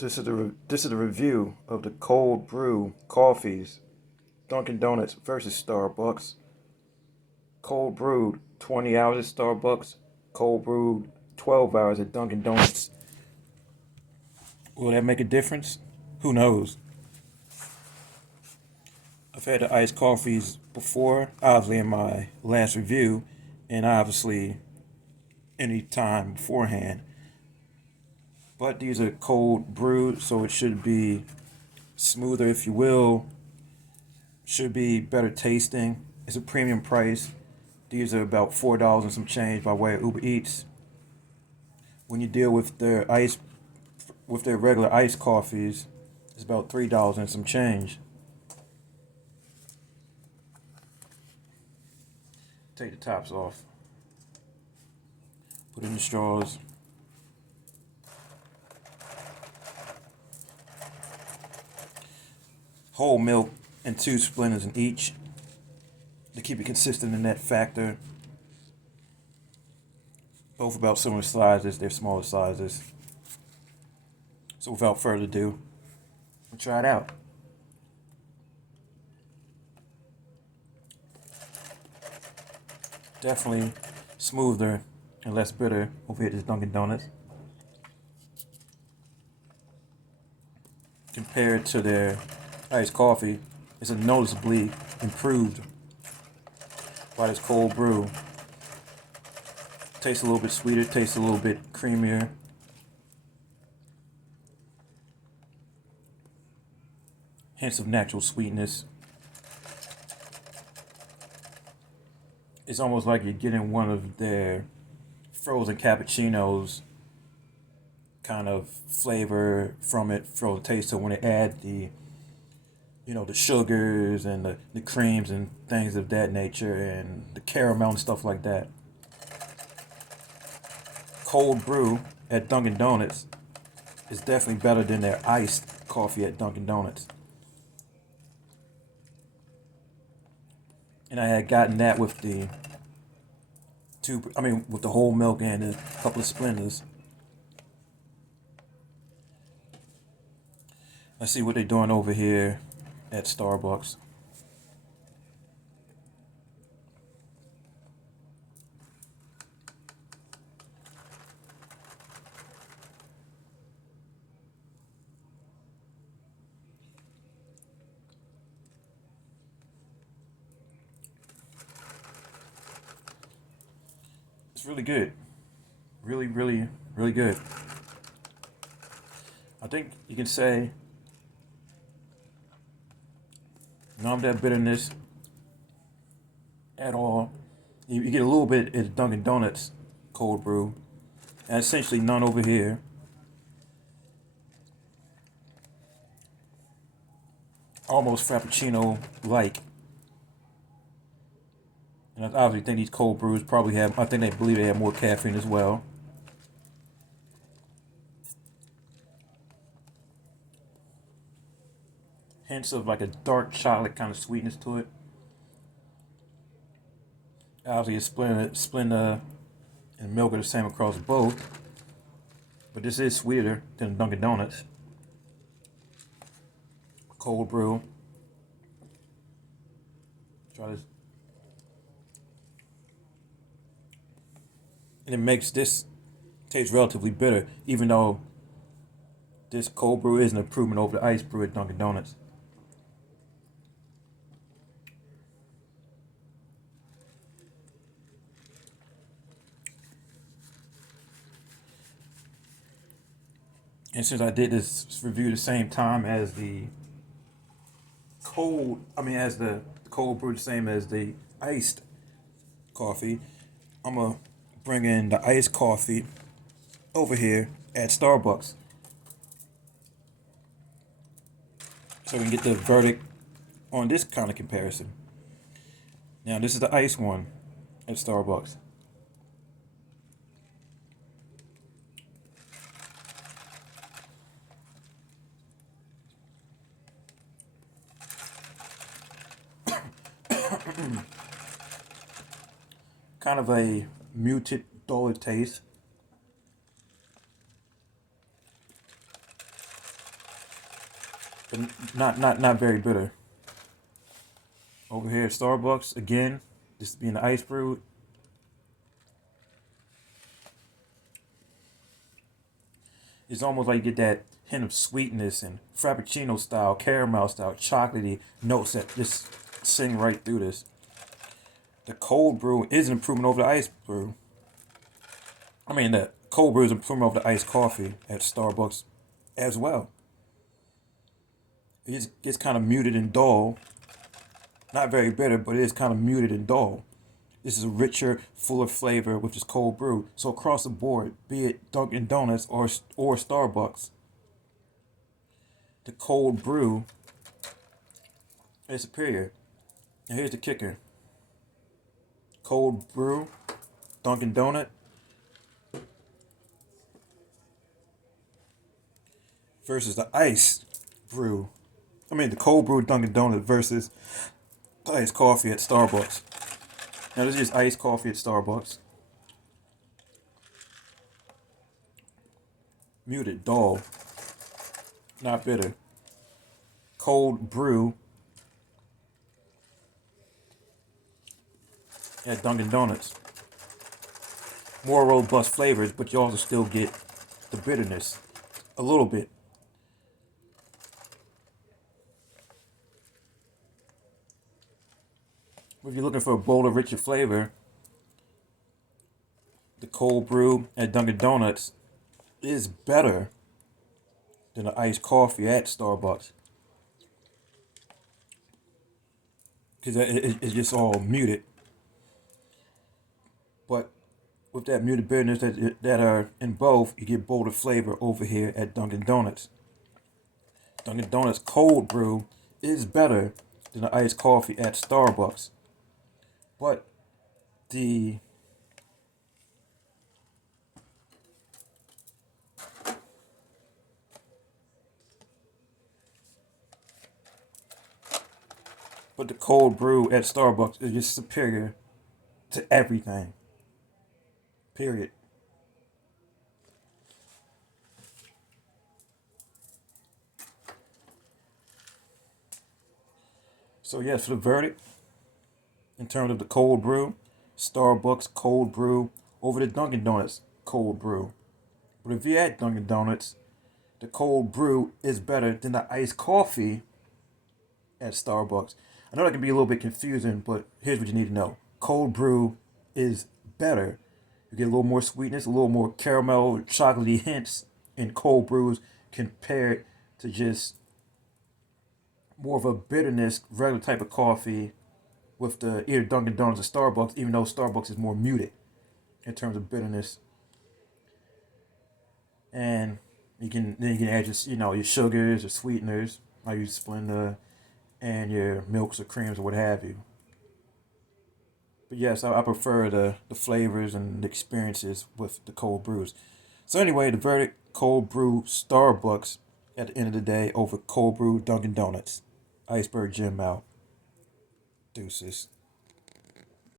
This is the review of the cold brew coffees. Dunkin' Donuts versus Starbucks. Cold brewed 20 hours at Starbucks. Cold brewed 12 hours at Dunkin' Donuts. Will that make a difference? Who knows? I've had the iced coffees before, obviously in my last review, and obviously any time beforehand. But these are cold brewed, so it should be smoother, if you will. Should be better tasting. It's a premium price. These are about $4 and some change by way of Uber Eats. When you deal with their regular iced coffees, it's about $3 and some change. Take the tops off. Put in the straws. Whole milk and 2 splinters in each to keep it consistent in that factor. Both about similar sizes, they're smaller sizes. So without further ado, we'll try it out. Definitely smoother and less bitter over here at this Dunkin' Donuts compared to their iced coffee. It's noticeably improved by this cold brew. Tastes a little bit sweeter, tastes a little bit creamier. Hints of natural sweetness. It's almost like you're getting one of their frozen cappuccinos kind of flavor from it, frozen taste. So when they add the sugars and the creams and things of that nature and the caramel and stuff like that. Cold brew at Dunkin' Donuts is definitely better than their iced coffee at Dunkin' Donuts. And I had gotten that with with the whole milk and a couple of splinters. Let's see what they're doing over here at Starbucks. It's really good. Really, really, really good. I think you can say none of that bitterness at all. You get a little bit at Dunkin' Donuts cold brew, and essentially none over here. Almost Frappuccino like. And I obviously think these cold brews probably have, I think they believe they have more caffeine as well. Hints of like a dark chocolate kind of sweetness to it. Obviously, a Splenda and milk are the same across both, but this is sweeter than Dunkin' Donuts. Cold brew. Try this. And it makes this taste relatively bitter, even though this cold brew is an improvement over the ice brew at Dunkin' Donuts. And since I did this review the same time as the as the cold brew, the same as the iced coffee, I'm gonna bring in the iced coffee over here at Starbucks so we can get the verdict on this kind of comparison. Now, this is the iced one at Starbucks. Kind of a muted, duller taste. but not very bitter. Over here at Starbucks, again, this being the ice brew, it's almost like you get that hint of sweetness and Frappuccino style, caramel style, chocolatey notes that just sing right through this. The cold brew is an improvement over the ice brew. I mean, the cold brew is an improvement over the iced coffee at Starbucks as well. It gets kind of muted and dull. Not very bitter, but it is kind of muted and dull. This is a richer, fuller flavor with this cold brew. So across the board, be it Dunkin' Donuts or Starbucks, the cold brew is superior. And here's the kicker: cold brew, Dunkin' Donut versus the ice brew. I mean, the cold brew Dunkin' Donut versus the iced coffee at Starbucks. Now this is iced coffee at Starbucks. Muted, dull, not bitter. Cold brew at Dunkin' Donuts. More robust flavors, but you also still get the bitterness a little bit. If you're looking for a bolder, richer flavor, the cold brew at Dunkin' Donuts is better than the iced coffee at Starbucks because it's just all muted. But with that muted bitterness that are in both, you get bolder flavor over here at Dunkin' Donuts. Dunkin' Donuts cold brew is better than the iced coffee at Starbucks. But the but the cold brew at Starbucks is just superior to everything. Period. So yes, for the verdict, in terms of the cold brew, Starbucks cold brew over the Dunkin' Donuts cold brew. But if you're at Dunkin' Donuts, the cold brew is better than the iced coffee at Starbucks. I know that can be a little bit confusing, but here's what you need to know. Cold brew is better. You get a little more sweetness, a little more caramel, chocolatey hints in cold brews compared to just more of a bitterness, regular type of coffee with the either Dunkin' Donuts or Starbucks, even though Starbucks is more muted in terms of bitterness. And you can add your sugars or sweeteners, like your Splenda and your milks or creams or what have you. But yes, I prefer the flavors and the experiences with the cold brews. So anyway, the verdict: cold brew Starbucks at the end of the day over cold brew Dunkin' Donuts. Iceberg Jim out. Deuces.